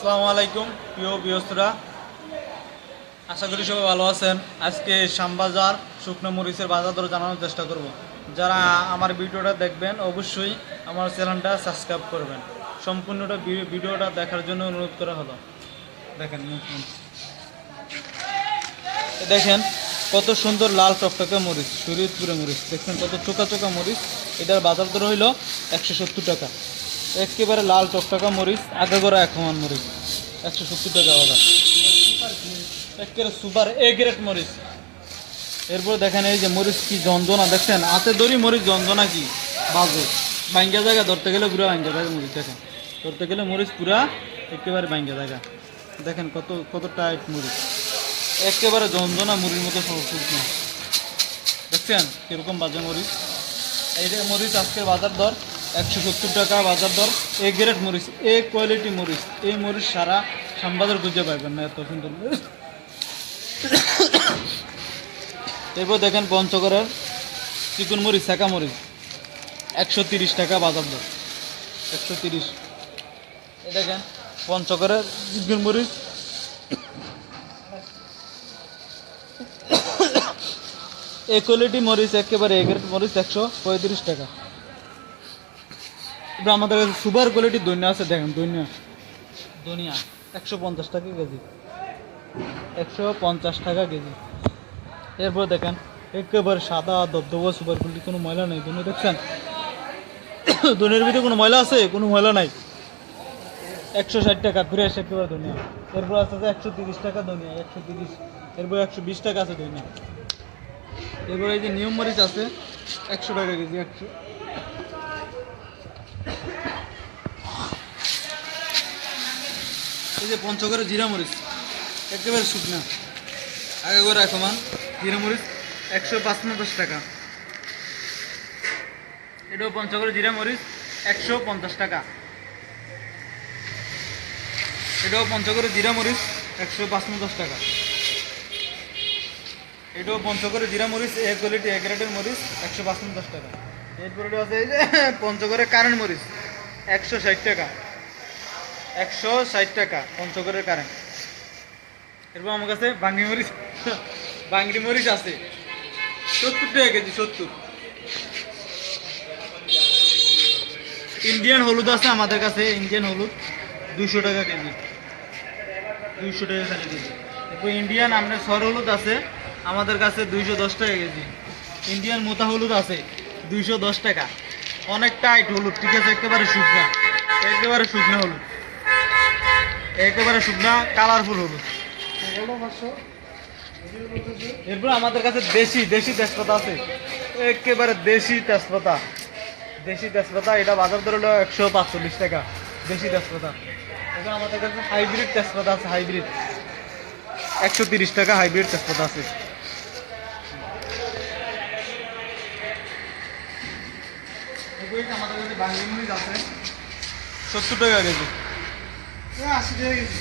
আসসালামু আলাইকুম প্রিয় ভিউয়ার্সরা, আশা করি সবাই ভালো আছেন। আজকে শ্যামবাজার শুকনো মরিচের বাজার দর জানানোর চেষ্টা করব। যারা আমার ভিডিওটা দেখবেন অবশ্যই আমার চ্যানেলটা সাবস্ক্রাইব করবেন। সম্পূর্ণটা ভিডিওটা দেখার জন্য অনুরোধ করা হলো। দেখেন দেখেন কত সুন্দর লাল টকটকে মরিচ, শরীয়তপুরে মরিচ দেখছেন, কত চোকা চোকা মরিচ। এটার বাজার দর হইল 170 টাকা। একেবারে লাল টকটকা মরিচ, আগাগোড়া একমান মরিচ 170 টাকা বাজার। একেবারে সুপার এ গ্রেড মরিচ। এরপর দেখেন এই যে মরিচ কি যন্ত্রণা, দেখছেন হাতে দড়ি মরিচ যন্ত্রণা কি বাজে। ভাঙ্গা জায়গা ধরতে গেলে পুরো ভাঙ্গা জায়গা মরিচ, দেখেন ধরতে গেলে মরিচ পুরা একেবারে ভাঙ্গা জায়গা। দেখেন কত কত টাইট মরিচ, একেবারে যন্ত্রণা মুড়ির মতো শুকনো। দেখছেন কিরকম বাজে মরিচ। এই যে মরিচ আজকের বাজার দর 170 টাকা বাজার দর। এ গ্রেড মরিচ, এ কোয়ালিটি মরিচ। এই মরিচ সারা শ্যামবাজার খুঁজে পাইবেন না, এত সুন্দর মরিচ। এরপর দেখেন পঞ্চগড়ের চিকন মরিচ, শাঁকা মরিচ 130 টাকা বাজার দর, 130। এই দেখেন পঞ্চগড়ের চিকন মরিচ এ কোয়ালিটি মরিচ, একেবারে এ গ্রেড মরিচ 135 টাকা। এবার আমাদের কাছে সুপার কোয়ালিটির ধনিয়া আছে, দেখেন ধনিয়া 150 টাকা কেজি, 150 টাকা কেজি। এরপর দেখেন একেবারে সাদা দবদবা সুপার কোয়ালিটি, কোনো ময়লা নেই। ধনিয়া দেখছেন, ধনিয়ার ভিতরে কোনো ময়লা আছে? কোনো ময়লা নাই। 160 টাকা ফ্রেশ একেবারে ধনিয়া। এরপর আছে 130 টাকা ধনিয়া, 130। এরপর 120 টাকা আছে ধনিয়া। এরপর এই যে নিয়ম মরিচ আছে 100 টাকা কেজি, 100। এই যে পঞ্চগড়ের জিরা মরিচ একেবারে শুকনা, আগে করে একমান জিরা মরিচ 155 টাকা। এটাও পঞ্চগড়ের জিরা মরিচ 150 টাকা। এটাও পঞ্চগড়ের জিরা মরিচ 155 টাকা। এটাও পঞ্চগড়ের জিরা মরিচ এ কোয়ালিটি এ গ্রেডের মরিচ 155 টাকা। এরপরে আছে এই যে পঞ্চগড়ের কারেন্ট মরিচ 160 টাকা, 160 টাকা পঞ্চগড়ের কারেন্ট। এরপর আমার কাছে বাংরি মরিচ আছে 70 টাকা কেজি, 70। ইন্ডিয়ান হলুদ আছে আমাদের কাছে, ইন্ডিয়ান হলুদ 200 টাকা কেজি, 200 টাকা খালি কেজি। এরপর ইন্ডিয়ান আপনার সর হলুদ আছে আমাদের কাছে 210 টাকা কেজি। ইন্ডিয়ান মোটা হলুদ আছে 210 টাকা। অনেক টাইট হলুদ, ঠিক আছে, একেবারে শুকনা, একেবারে শুকনা হলুদ, একেবারে শুকনা কালারফুল হলুদ। এরপর আমাদের কাছে দেশি তেজপাতা আছে, একেবারে দেশি তেজপাতা, এটা বাজার দর হলো 145 টাকা দেশি তেজপাতা। এবার আমাদের কাছে হাইব্রিড তেজপাতা আছে, হাইব্রিড 130 টাকা হাইব্রিড তেজপাতা আছে। আমাদের কাছে বাংলা মরিচ আছে 70 টাকা কেজি, 80 টাকা কেজি।